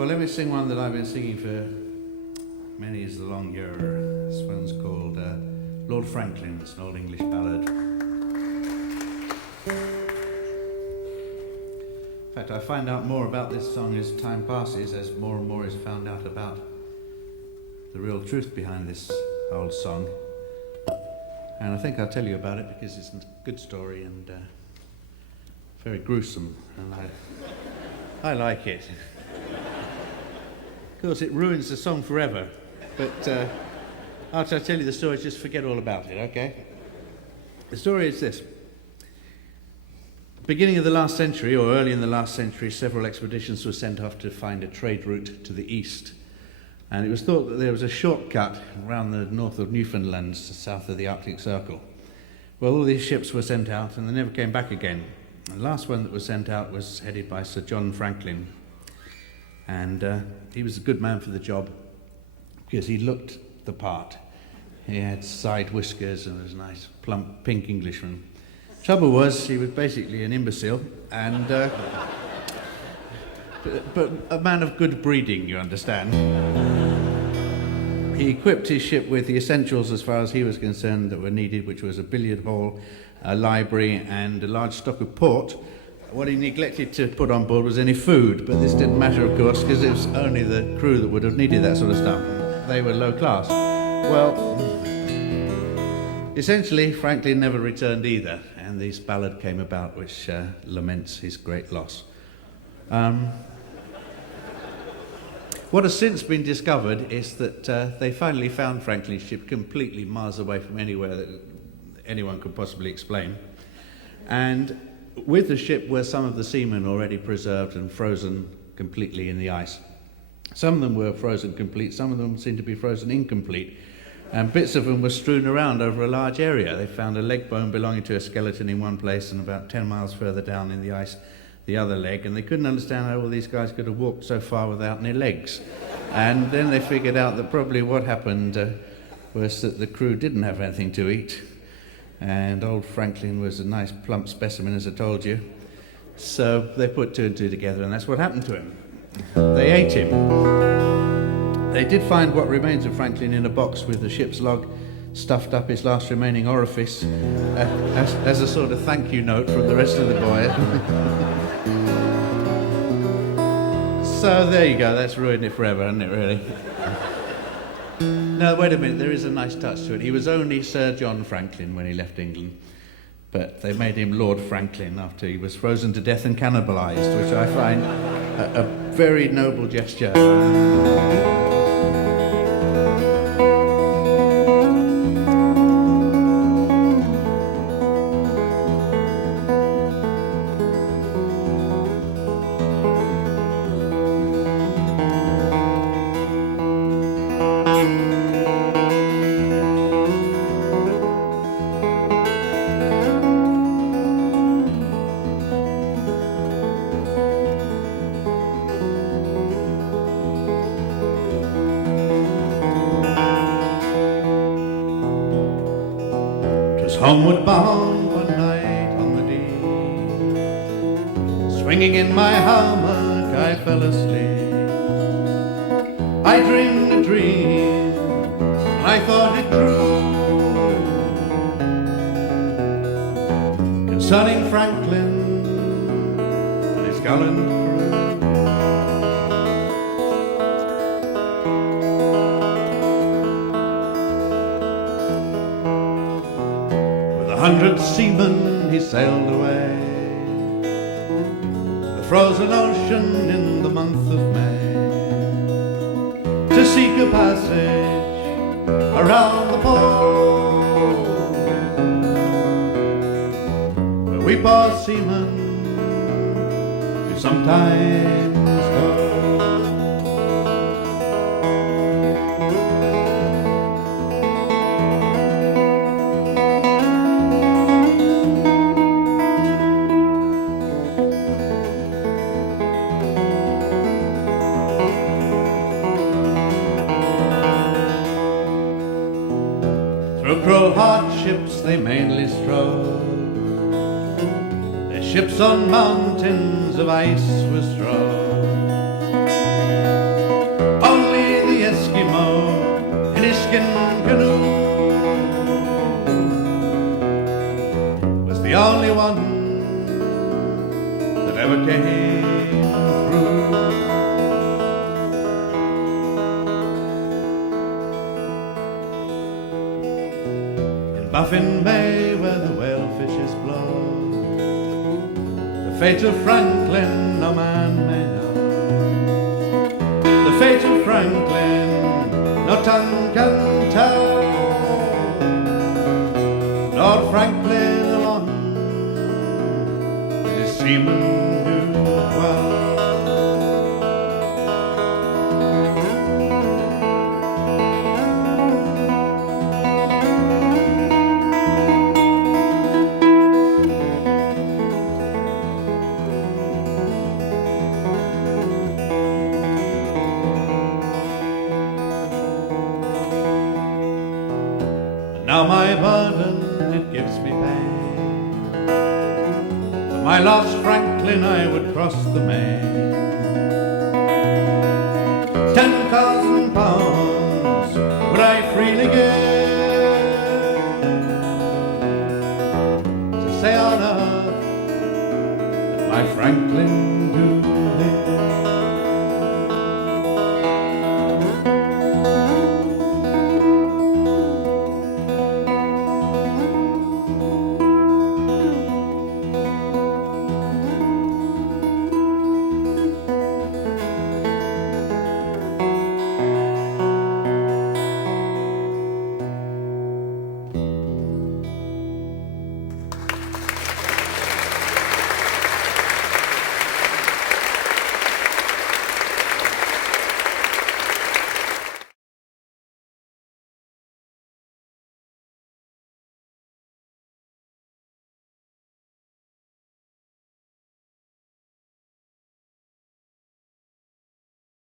Well, let me sing one that I've been singing for many is the long year. This one's called Lord Franklin. It's an old English ballad. In fact, I find out more about this song as time passes, as more and more is found out about the real truth behind this old song. And I think I'll tell you about it because it's a good story and very gruesome, and I like it. Of course, it ruins the song forever, but after I tell you the story, just forget all about it, okay? The story is this. Beginning of the last century, or early in the last century, several expeditions were sent off to find a trade route to the east. And it was thought that there was a shortcut around the north of Newfoundland, south of the Arctic Circle. Well, all these ships were sent out and they never came back again. The last one that was sent out was headed by Sir John Franklin. And he was a good man for the job because he looked the part. He had side whiskers and was a nice, plump, pink Englishman. Trouble was, he was basically an imbecile and... but a man of good breeding, you understand. He equipped his ship with the essentials as far as he was concerned that were needed, which was a billiard hall, a library and a large stock of port. What he neglected to put on board was any food, but this didn't matter, of course, because it was only the crew that would have needed that sort of stuff. They were low class. Well, essentially, Franklin never returned either, and this ballad came about which laments his great loss. What has since been discovered is that they finally found Franklin's ship completely miles away from anywhere that anyone could possibly explain. And with the ship were some of the seamen already preserved and frozen completely in the ice. Some of them were frozen complete, some of them seemed to be frozen incomplete, and bits of them were strewn around over a large area. They found a leg bone belonging to a skeleton in one place and about 10 miles further down in the ice the other leg, and they couldn't understand how all these guys could have walked so far without any legs. And then they figured out that probably what happened was that the crew didn't have anything to eat, and old Franklin was a nice plump specimen, as I told you. So they put two and two together, and that's what happened to him. They ate him. They did find what remains of Franklin in a box with the ship's log stuffed up his last remaining orifice as a sort of thank you note from the rest of the boys. So there you go, that's ruined it forever, hasn't it, really? No, wait a minute, there is a nice touch to it. He was only Sir John Franklin when he left England, but they made him Lord Franklin after he was frozen to death and cannibalised, which I find a very noble gesture. Homeward bound one night on the Dee, swinging in my hammock I fell asleep. I dreamed a dream, and I thought it true, concerning Franklin and his gallant crew. 100 seamen he sailed away to the frozen ocean in the month of May to seek a passage around the pole, where we poor seamen do sometimes go. Cruel hardships they mainly strove, their ships on mountains of ice were strove. the only one that ever came through. In Baffin Bay, where the whale fishes blow, the fate of Franklin no man may know. The fate of Franklin no tongue can tell. Lord Franklin alone, and his seamen knew well. Now my burden, it gives me pain. For my lost Franklin I would cross the main. 10,000 pounds would I freely give to say on earth that my Franklin do